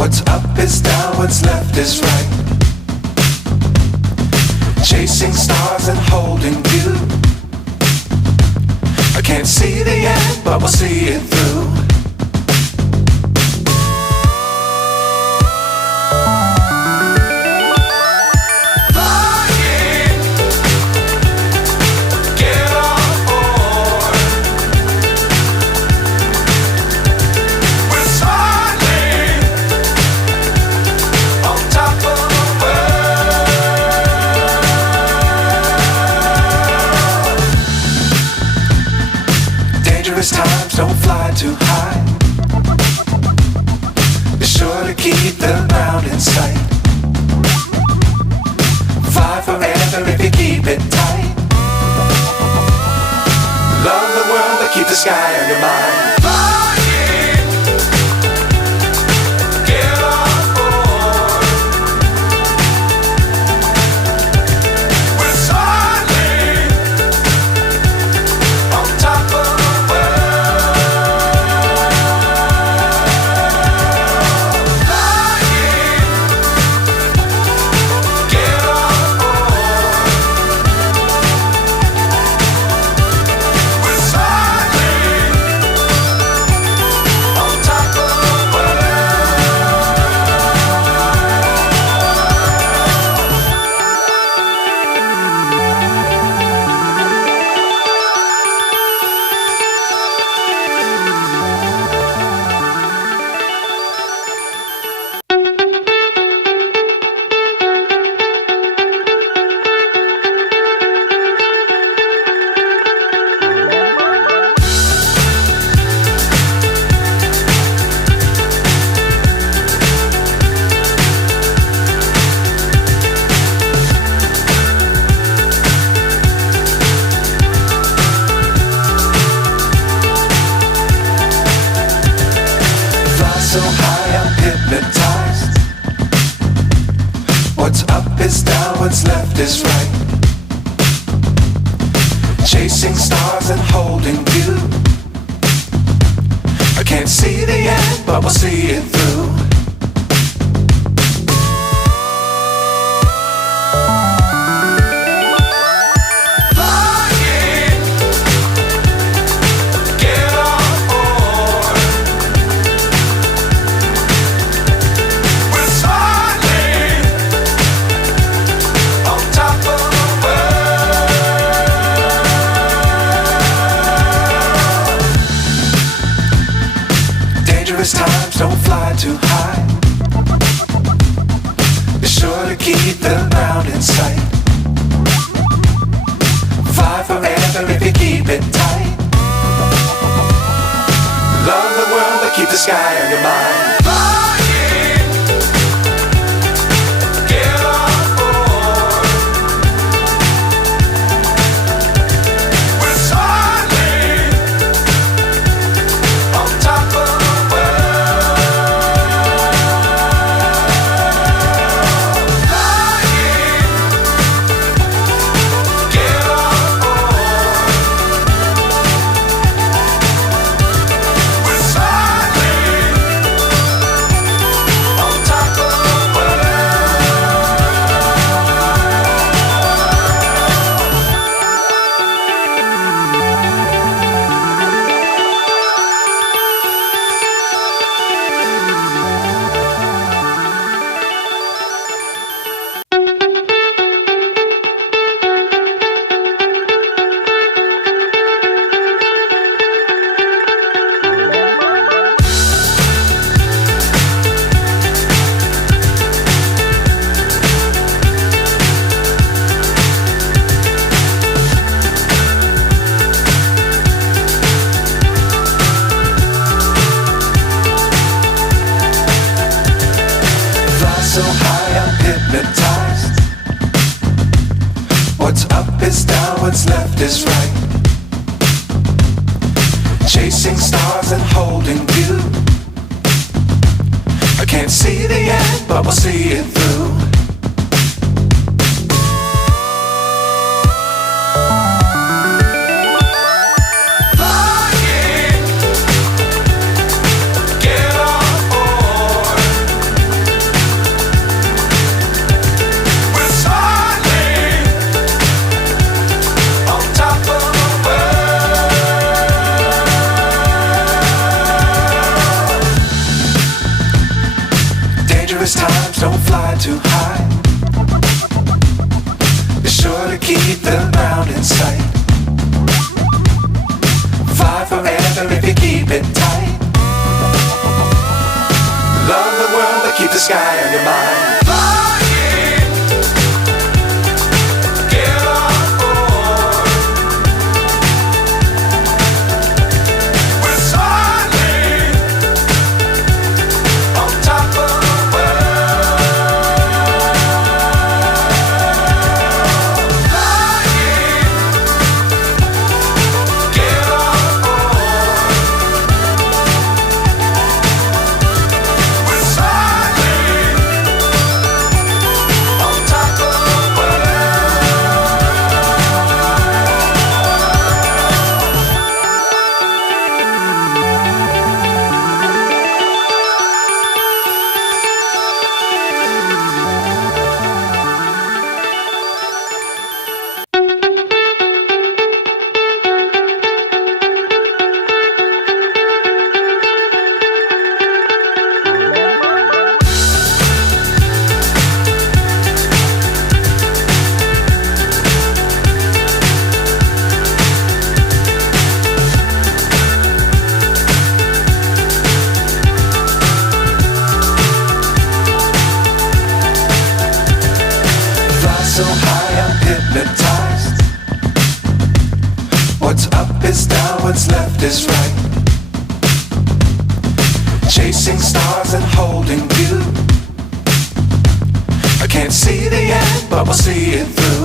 What's up is down, what's left is right. Chasing stars and holding you. I can't see the end, but we'll see it through. Times don't fly too high. Be sure to keep the ground in sight. Fly forever if you keep it tight. Love the world but keep the sky on your mind. So high I'm hypnotized. What's up is down, what's left is right. Chasing stars and holding you. I can't see the end, but we'll see it through. Times don't fly too high. Be sure to keep the ground in sight. Fly forever if you keep it tight. Love the world but keep the sky on your mind. So high I'm hypnotized. What's up is down, what's left is right. Chasing stars and holding you. I can't see the end, but we'll see it through. Flying, get on board. dangerous times, don't fly too high. Be sure to keep the ground in sight. Fly forever if you keep it tight. Love the world, but keep the sky on your mind. Flying, get on board. We're soaring on top of the world. Flying, get on board. We're soaring on top of the Fly so high, I'm hypnotized. What's up is down, what's left is right. Chasing stars and holding you. I can't see the end, but we'll see it through.